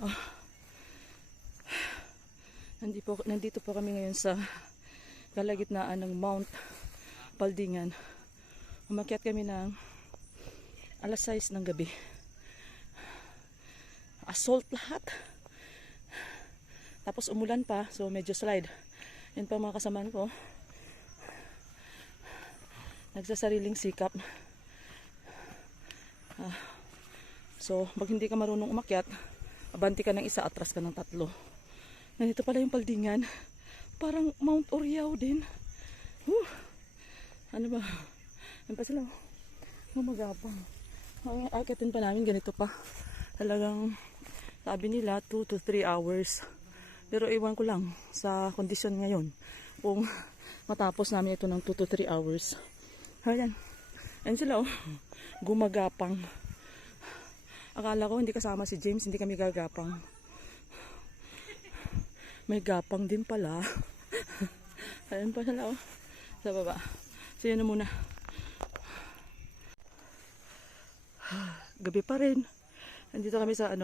Oh. Nandito po kami ngayon sa kalagitnaan ng Mount Paldingan. Umakyat kami ng alas 6 ng gabi. Assault lahat. Tapos umulan pa, so medyo slide. Yan pa mga kasamaan ko. Nagsasariling sikap. So, pag hindi ka marunong umakyat, abanti ka ng isa, atras ka ng tatlo. Nandito pala yung Paldingan. Parang Mount Oriao din. Ano ba? Yan pa sila. Gumagapang. Akyatin pa namin ganito pa. Talagang sabi nila 2 to 3 hours. Pero iwan ko lang sa kondisyon ngayon kung matapos namin ito ng 2 to 3 hours. Ayan. Ayan sila oh. Gumagapang. Akala ko hindi kasama si James, hindi kami gagapang. May gapang din pala. Ayan pa sila oh. Sa baba. So yun na muna. Gabi pa rin. Nandito kami sa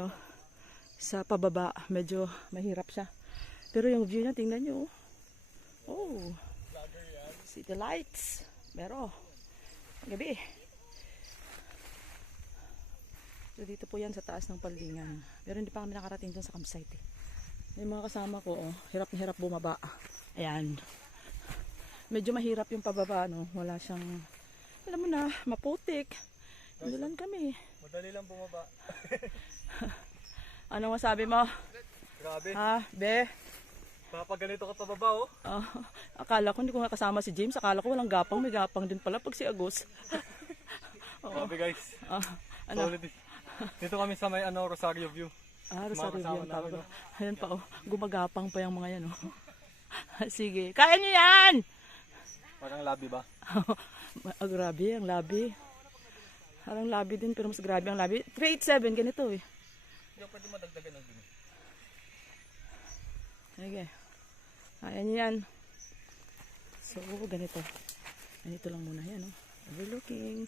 sa pababa. Medyo mahirap siya. Pero yung view niya, tingnan nyo. Oh. See the lights. Pero, gabi. So dito po yan sa taas ng Paldingan. Pero hindi pa kami nakarating dun sa campsite eh. Yung mga kasama ko, oh, hirap na hirap bumaba. Ayan. Medyo mahirap yung pababa, no? Wala siyang, alam mo na, maputik. Indulan kami. Madali lang bumaba. Ano masabi mo? Grabe. Ha, be? Papaganito ka pababa, oh. Akala ko hindi ko nga kasama si James. Akala ko walang gapang. May gapang din pala pag si Agus. Grabe guys. Ano? Solid. Dito kami sa may Rosario View. Rosario View ang tawag. Ayan pa oh. Gumagapang pa yung mga yan oh. Sige. Kaya niyo yan! Parang labi ba? Grabe ang labi. Parang labi din pero mas grabe ang labi. 387 ganito eh. Hindi ako pwede madagdagan ng dumi. Sige. Ayan yan. So, ganito. Ganito lang muna yan, oh. Overlooking.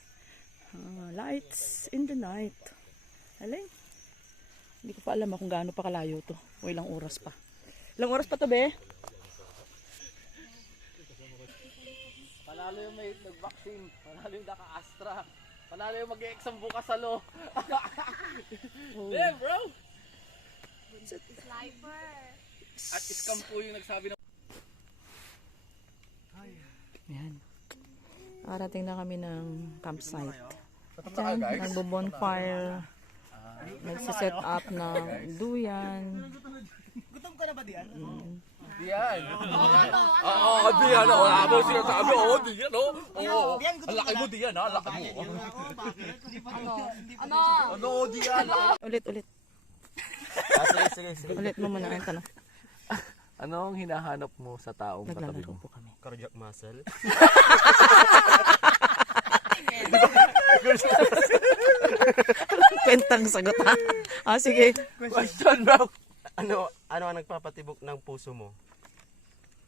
Lights in the night. Aling. Hindi ko pa alam kung gaano pa kalayo to. O ilang oras pa. Ilang oras pa to, be? Panalo yung may nag-vaccine. Panalo yung naka-astra. Panalo yung mag-e-exam bukas sa law. Damn, bro! Sniper. At scam po yung nagsabi ng... Yan. Arating na kami ng campsite. Diyan, nagbo-bonfire. Nagsiset up ng duyan. Gutom ka na ba diyan? Diyan! Oo, diyan. Wala mo sinasabi. Oo, diyan. Oo. Ang laki mo diyan, ha? Ang laki mo. Ano, diyan? Ulit. Sige. Ulit mo muna ang tanong. Ano ang hinahanap mo sa taong katabi Naglalaro mo? po kami. Cardiac muscle. Kwentang sagot ha? Sige. Question, bro. Ano ang nagpapatibok ng puso mo?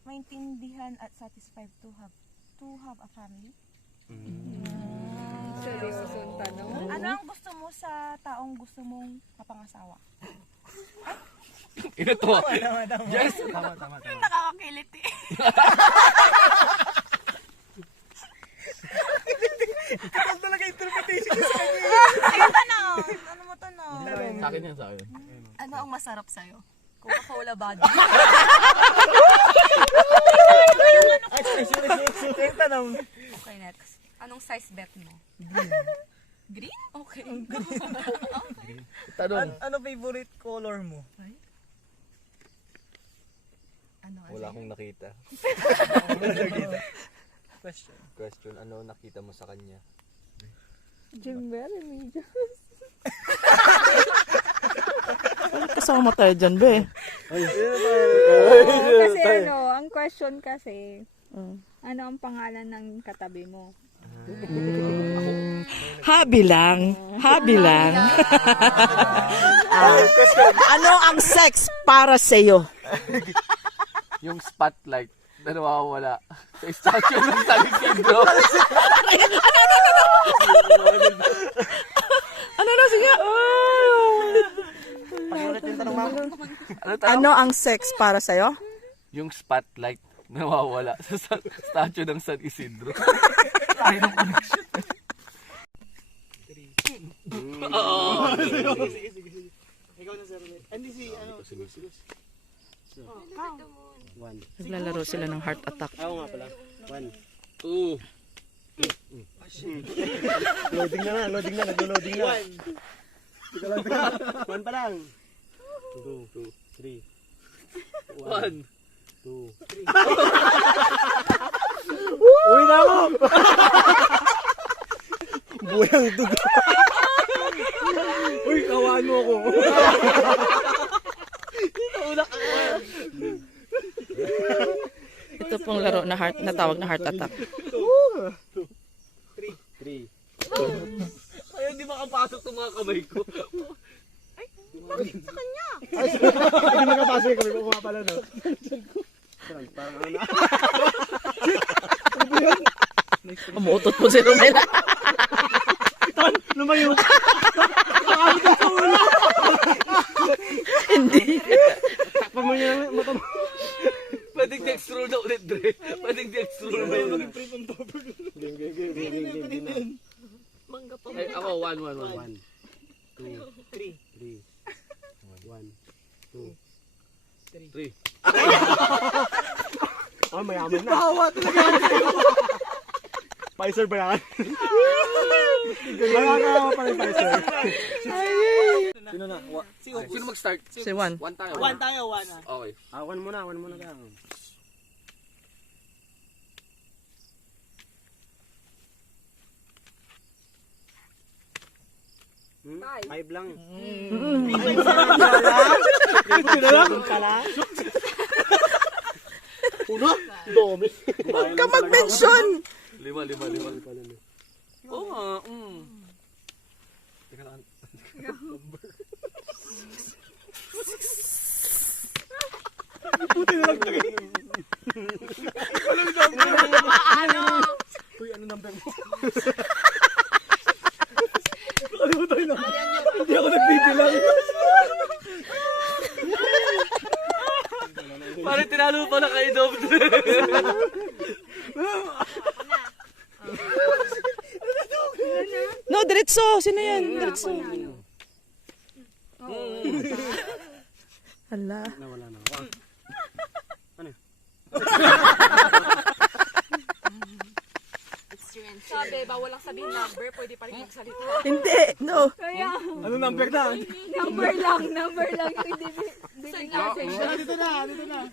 Maintindihan at satisfied to have a family. Seryosong tanong. Ano ang gusto mo sa taong gusto mong mapangasawa? Ino to? Yes! Tama. Nakakakiliti. Ikaw talaga interpretation sa kanya. Ayun tanong. Ano mo tanong? Sa akin yan, sa akin. Ano ang masarap sa'yo? Coca-Cola body. Yung tanong. Okay, next. Anong size bet mo? Green? Okay. Tanong. Ano favorite color mo? Ano? Wala akong nakita. Question, ano nakita mo sa kanya? Jimber, medyo. Kasama tayo dyan, be. Kasi ang question kasi, ano ang pangalan ng katabi mo? Habi lang. Ano ang sex para sa'yo? Yung spotlight na nawawala sa statue ng San Isidro. Ano na, sige. Pakiulit yung tanong Ano ang sex para sa'yo? Yung spotlight nawawala sa statue ng San Isidro. Ay, ng connection. Ikaw na, sir. Hindi si, ano. Naglalaro sila ng heart attack. Ako nga pala. 1. 2. Loading na, naglo-loading na. 1. 1 pa lang. 2, 3. 1. 2, 3. Uwi na ako! Buyang dugo. Uy, kawaan mo ako. Ito pong laro na tawag na heart attack. 3. Ay, hindi makapasok itong mga kamay ko. Hindi makapasok kami. Kung nga pala, no? Parang ano na. Umuutot po si Romela. Lumayo. Hindi. Takpan mo niya ang mata mo. Pwedeng text roll na ulit, Dre. Pwedeng text roll na ulit. Game. Ay, ako, 1. 2, 3. 1, 2, 3. Oh, mayaman na. Bawa talaga. Pfizer ba yan? Nakakawa pa rin Pfizer. Sino na? Sino mag-start? Si Juan. 1 tayo. 1 tayo, 1. Okay. 1 muna lang. Five lang. Uno? Dome. Huwag ka mag-mention. 5. Oo nga. Teka lang. Puti na lang tagay. Uy, ano number mo? Nakalimutan na. Hindi ako nagbibilang. Parang tinalo pala kayo, Dom. No, diretso. Sino yan? Diretso. Hala. Nawala na. Ano? Sabi, bawal lang sabihin number, pwede pa rin magsalita. Hindi. No. Kaya, Ano number na? number lang yung hindi Dito na.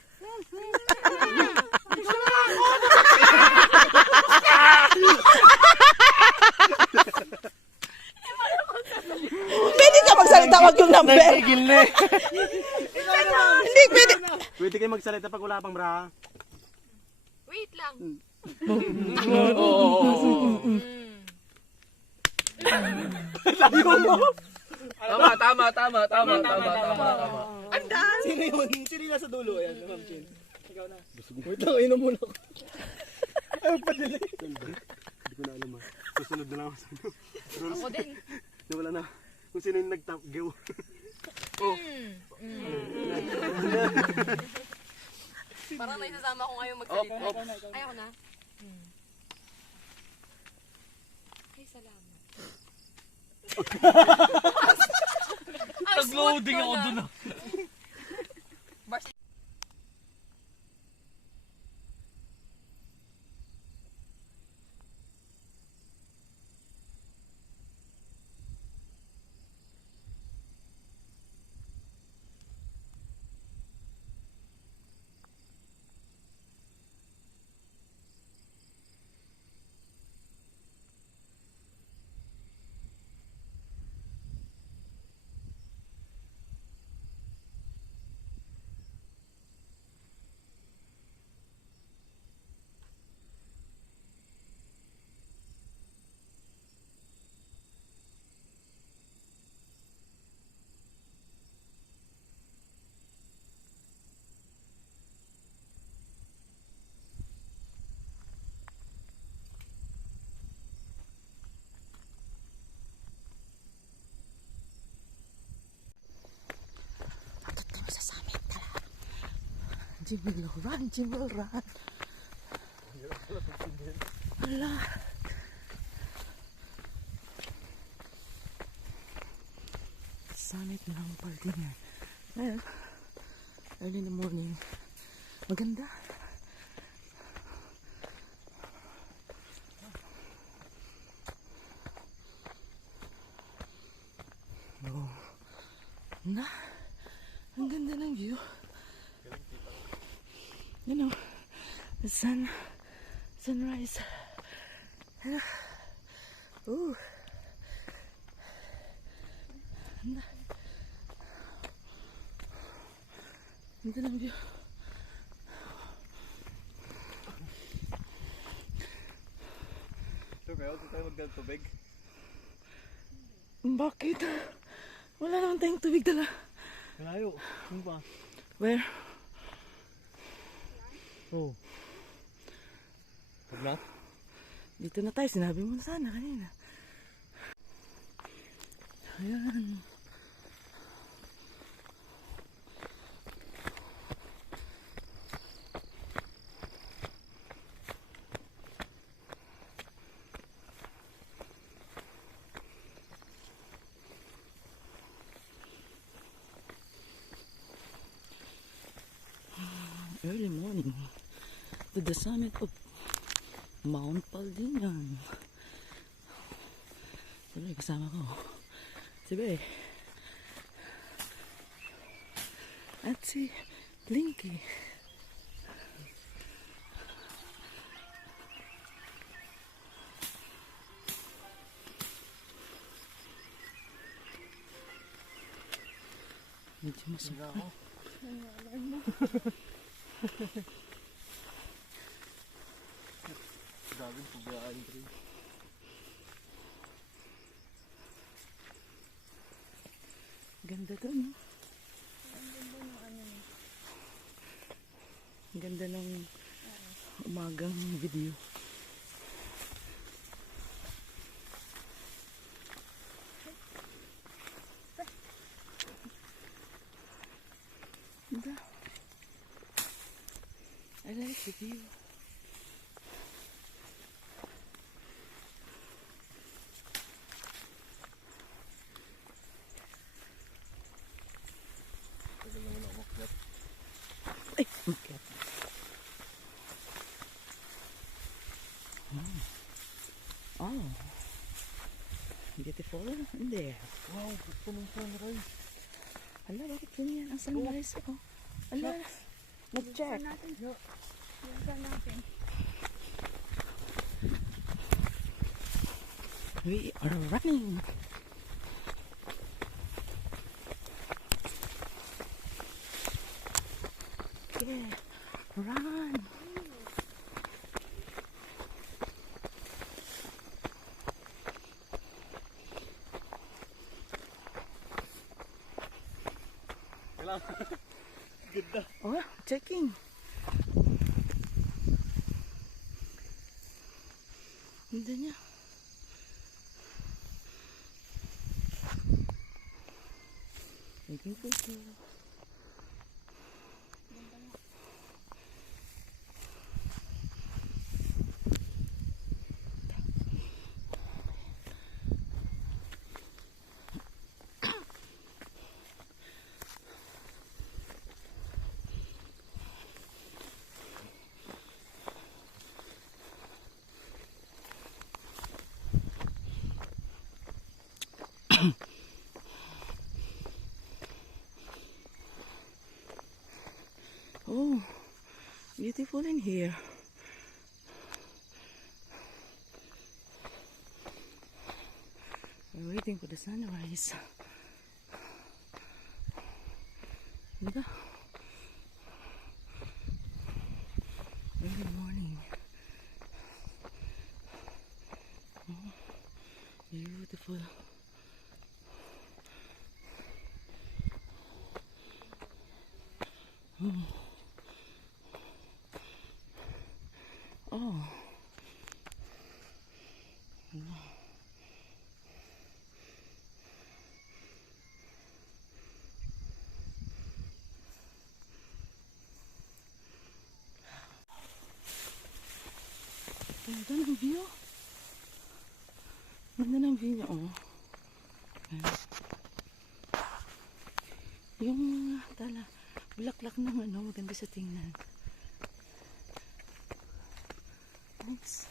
Pwede ka magsalita, wag yung number. Nagigil na eh. Hindi, pwede. Pwede kayo magsalita pag wala pang bra. Wait lang. Tama. Sino yun? Sino yung nasa dulo? Ayan, Ma'am Chin. Ikaw na. Wait lang, inom muna ako. Ayaw pa nila. Hindi ko na alam ah. Susunod na lang ako sa ano. Ako din. Nawala na. Kung sino yung nag-top go. Parang naisasama ko ngayon magsalita. Ayaw na. Ay, salamat. Nag-loading ako dun ah. Jimmy will run, Jimmy will run. Hala. Summit ng Paldingan. Well, early in the morning. Maganda. Oh. Na. Ang ganda ng view. You know, the sunrise. Ano? Ooh. Ganda. Ganda ng view. So kaya, tayo magkatubig? Bakit? Wala naman tayong tubig dala. Malayo. Ano ba? Where? Oh. Pag na? Dito na tayo. Sinabi mo na sana kanina. Ayan. Early morning to the summit of Mount Paldingan. Sabi, kasama ko si Be at si Blinky. Medyo masukal. Dami pubayaan ko rin. Ganda to, no? Ganda ng umagang video. Ganda. I like the view. Ay, makyat. Oh. Beautiful in there. Wow, gusto ng sunrise. Hala, bakit ganyan ang sunrise ko? Hala, nag-check. Yan natin. We are running. Yeah, run. Ganda. Oh, checking. Ganda niya. Taking photo. Oh, beautiful in here. We're waiting for the sunrise. Ganda. Early morning. Oh, beautiful. Oh. Oh. Ganda ng view. Ganda ng view niya, oh. Ayan. Yung bulaklak ng ano, maganda sa tingnan. Nice.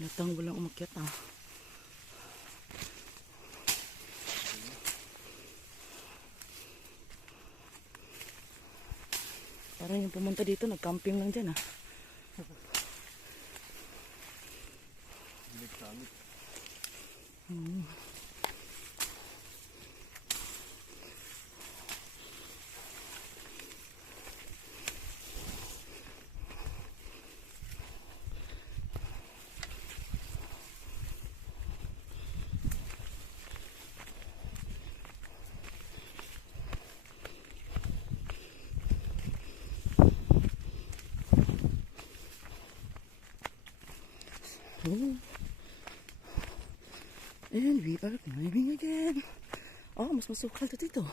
Halatang walang umakyat, ah. Parang yung pumunta dito, nag-camping lang dyan, ah. Oh. And we are climbing again. Oh, mas masukal to dito.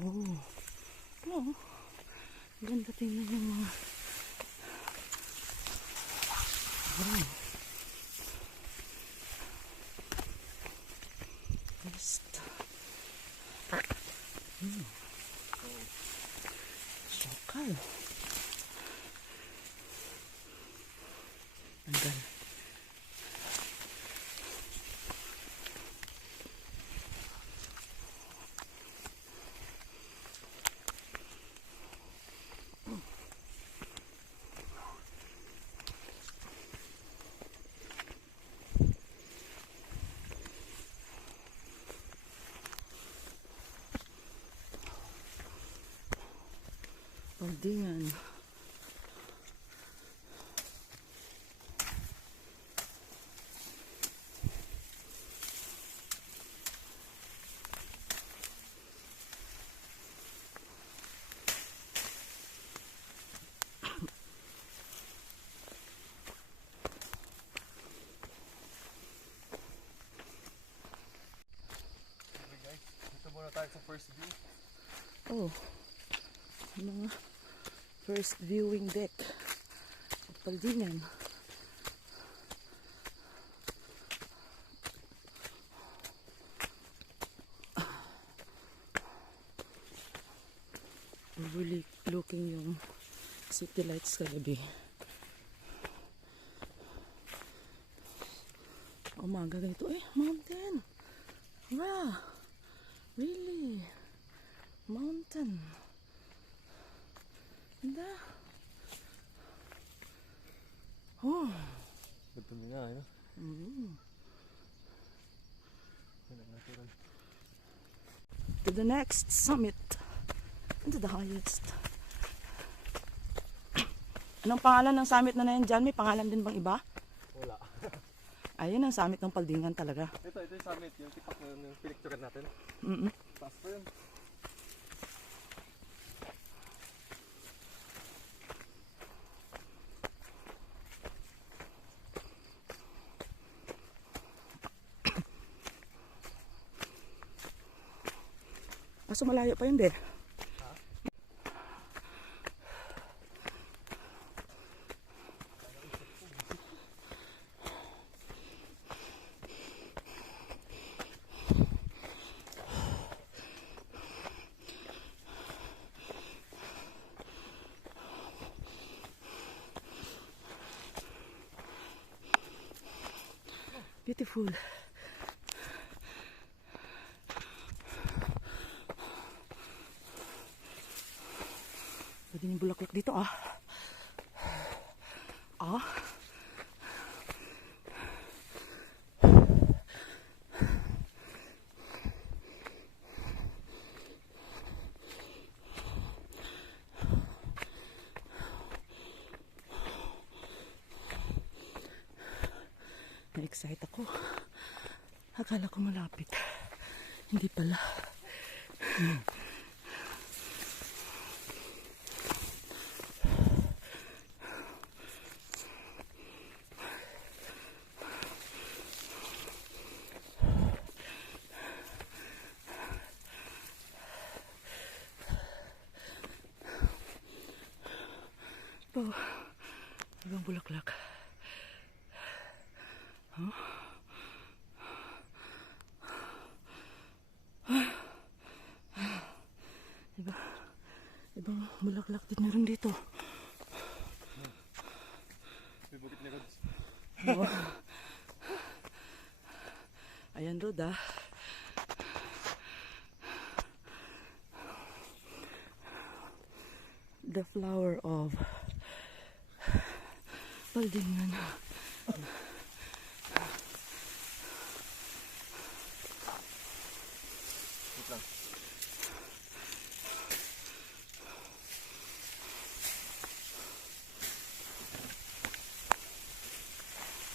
Oh. Oh. Ganda tingnan yung mga... Oh. Best. Sokal. Tanggal. Paldingan. Ito muna tayo sa first view. Oh. Mga first viewing deck. Paldingan. Really looking yung city lights kagabi. Umaga ganito. Eh, mountain. Wow. Really? Mountain. Ganda. Oh. Betul nga, ano? To the next summit. And to the highest. Anong pangalan ng summit na yan dyan? May pangalan din bang iba? Wala. Ayun ang summit ng Paldingan talaga. Ito yung summit, yung tipak na yung pinicturean natin. Taas pa yun. Kaso malayo pa yun din. beautiful. Pwede yung bulaklak dito ah. Ah. Na-excite ako. Akala ko malapit. Hindi pala. Ito. Ibang bulaklak. Huh? Ibang bulaklak din meron dito. Oh. Ayan Rod ah. The flower of PALDINGAN.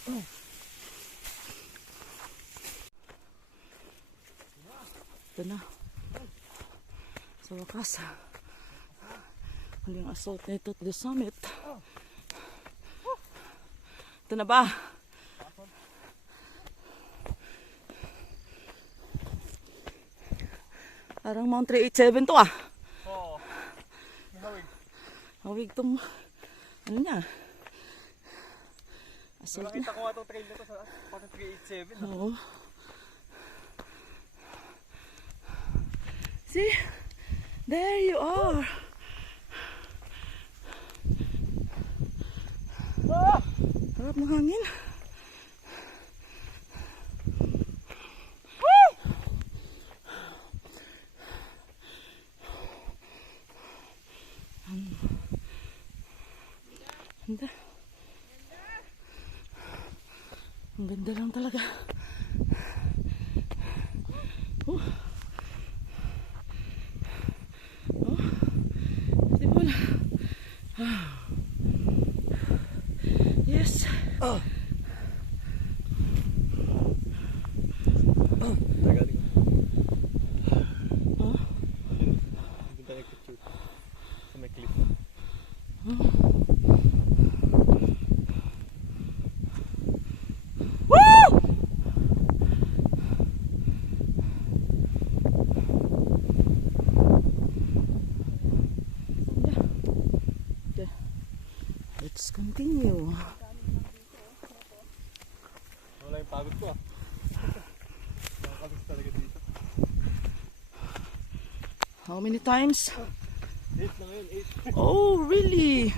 Oh. Ito na. Sa wakas. Huling assault nito to the summit. Ito na ba? Parang Mount 387 to ah. Oo. Mahawig. Hawig tong ano na. Assault na. Nakita ko nga itong trail na to sa parang 387. Oo. See? There you are. Harap ng hangin. Ganda. Ang ganda lang talaga. Oh, beautiful. Yes. Tagaling. Oh. Hindi tayo nagpicture. Sa may cliff. Let's continue. Wala yung pagod ko ah. Nakakabis talaga dito. How many times? 8 na ngayon, 8. Oh, really?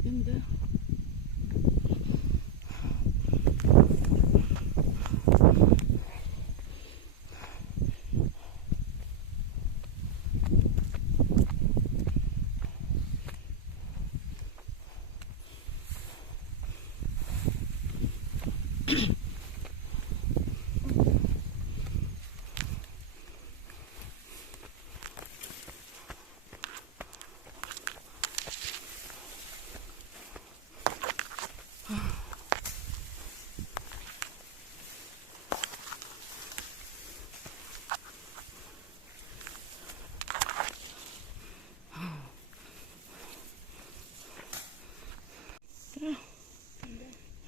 Ganda.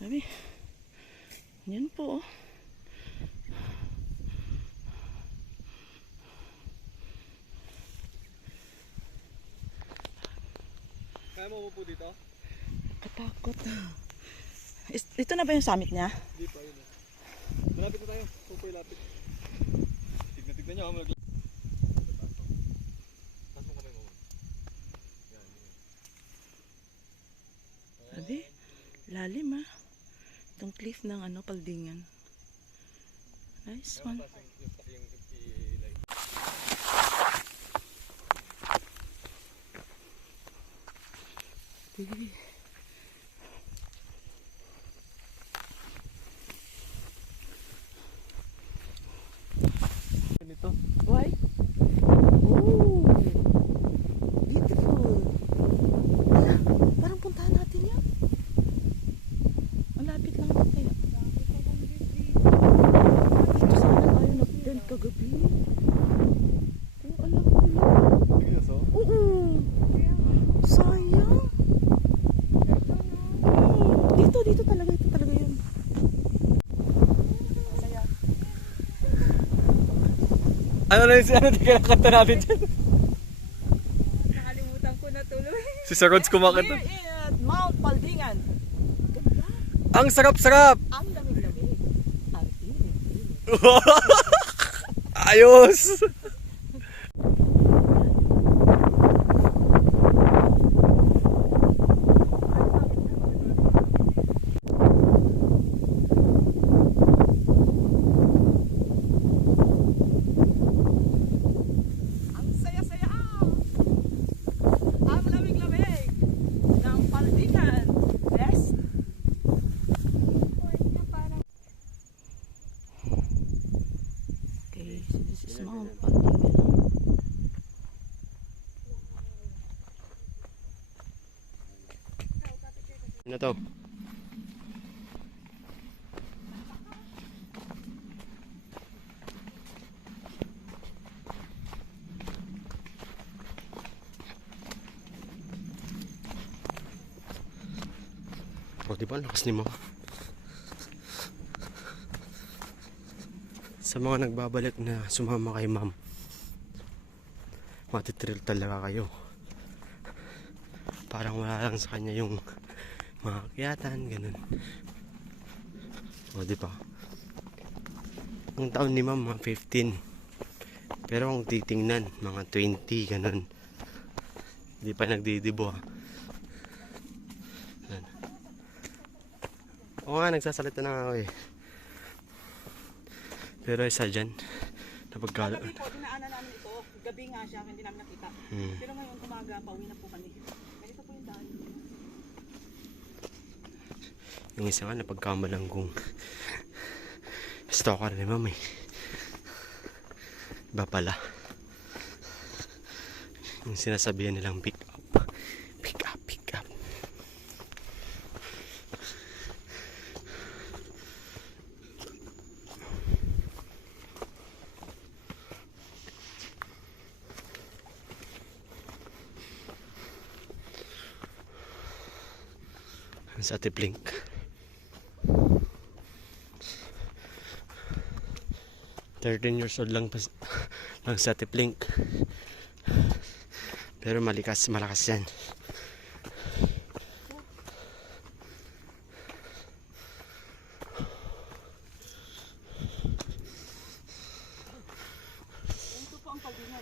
Sabi, yan po. Kaya mo po dito? Katakot. Ito na ba yung summit niya? Hindi pa yun. Malapit na tayo. Pupoy lapit. Tignan Tignan nyo, Sabi, lalim ah. Itong cliff ng Paldingan. Nice one. Sige. Ganito. Why? Oh, beautiful. Ala, parang puntahan natin yan. Malapit lang natin. Dito sana tayo nag-tent kagabi. Oh, alam ko lang. Tignan so. Oo. Sayang. Dito talaga. Ito talaga yun. Ano na yung ano kinakanta natin dyan? Nakalimutan ko na tuloy. Si Sir Rods kumakanta. Here at Mount Paldingan. Ganda. Ang sarap-sarap! Ang lamig-lamig. Ang init-init. Ayos! Ang saya-saya. Ang lamig-lamig ng Paldingan. Yes. Okay, so this is Mount Paldingan. Ano to? Oh, di ba? Lakas ni Mama. Sa mga nagbabalik na sumama kay Ma'am, matitrill talaga kayo. Parang wala lang sa kanya yung mga akyatan, ganun. O, di ba? Ang taon ni Ma'am, mga 15. Pero kung titingnan, mga 20, ganun. Hindi pa nagdidibo, ha. Yan. Oo nga, nagsasalita na nga ako eh. Pero isa dyan, napagkala. Gabi po, dinaanan namin ito. Gabi nga siya, hindi namin nakita. Pero ngayon umaga, pauwi na po kami. Ganito po yung daan. Yung isa nga, napagkamalang kong stalker ni Ma'am eh. Iba pala. Yung sinasabihan nilang pick up. Pick up, pick up. Sa Tiplink. Years old lang sa Tiplink. Pero malakas yan. Ito po ang Paldingan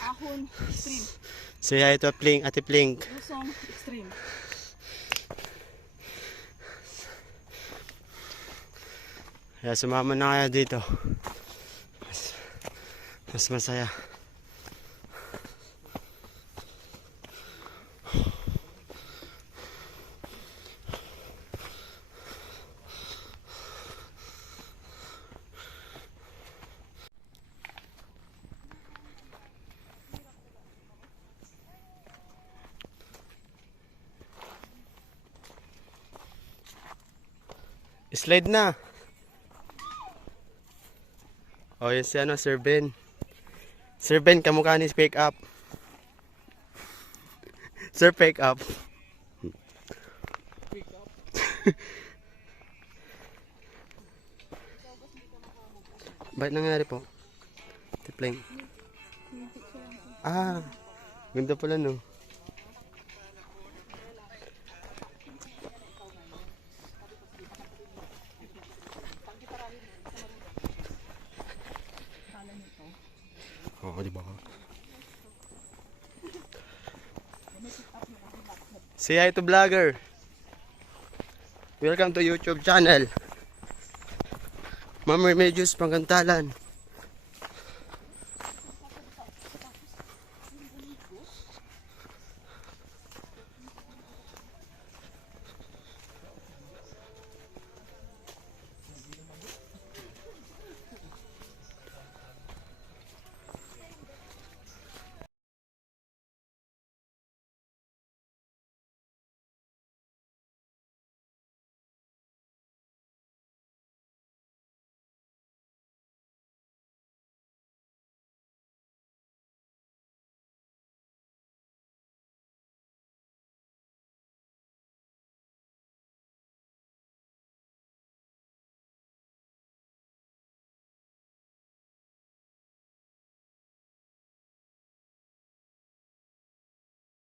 Ahon, extreme. So yeah, ito Ate Plink. Lusong, extreme. Kaya sumama na kayo dito. Mas masaya. Slide na. Oh, yun si Sir Ben. Sir Ben, kamukha ni Pick Up. Sir Pick Up. Ba't nangyari po? Tipling. Ah, ganda pala no. Say hi to vlogger. Welcome to YouTube channel. Ma'am Remedios Pangkantalan.